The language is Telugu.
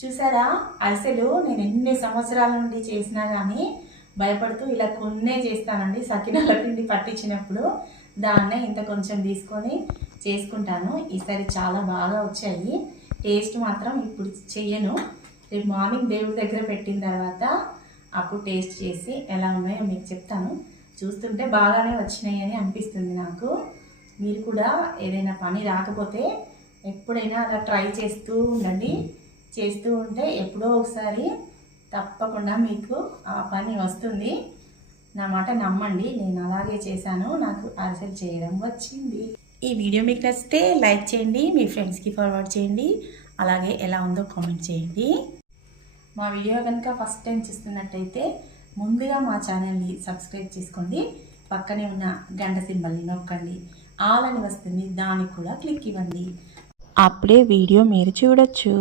చూసారా? అరిసెలు నేను ఎన్ని సంవత్సరాల నుండి చేసినా కానీ భయపడుతూ ఇలా కొన్నే చేస్తానండి. సకినాల పిండి పట్టించినప్పుడు దాన్నే ఇంత కొంచెం తీసుకొని చేసుకుంటాను. ఈసారి చాలా బాగా వచ్చాయి. టేస్ట్ మాత్రం ఇప్పుడు చెయ్యను. రేపు మార్నింగ్ దేవుడి దగ్గర పెట్టిన తర్వాత అప్పుడు టేస్ట్ చేసి ఎలా ఉన్నాయో మీకు చెప్తాను. చూస్తుంటే బాగానే వచ్చినాయి అని అనిపిస్తుంది నాకు. మీరు కూడా ఏదైనా పని రాకపోతే ఎప్పుడైనా అలా ట్రై చేస్తూ ఉండండి. చేస్తూ ఉంటే ఎప్పుడో ఒకసారి తప్పకుండా మీకు ఆ పని వస్తుంది. నా మాట నమ్మండి. నేను అలాగే చేశాను. నాకు అరిసెలు చేయడం వచ్చింది. ఈ వీడియో మీకు నచ్చితే లైక్ చేయండి. మీ ఫ్రెండ్స్కి ఫార్వర్డ్ చేయండి. అలాగే ఎలా ఉందో కామెంట్ చేయండి. మా వీడియో కనుక ఫస్ట్ టైం చూస్తున్నట్టయితే ముందుగా మా ఛానల్ని సబ్స్క్రైబ్ చేసుకోండి. పక్కనే ఉన్న గంట సింబల్ని నొక్కండి. ఆల్ అని వస్తుంది. దానికి కూడా క్లిక్ ఇవ్వండి. అప్పుడే వీడియో మీరు చూడొచ్చు.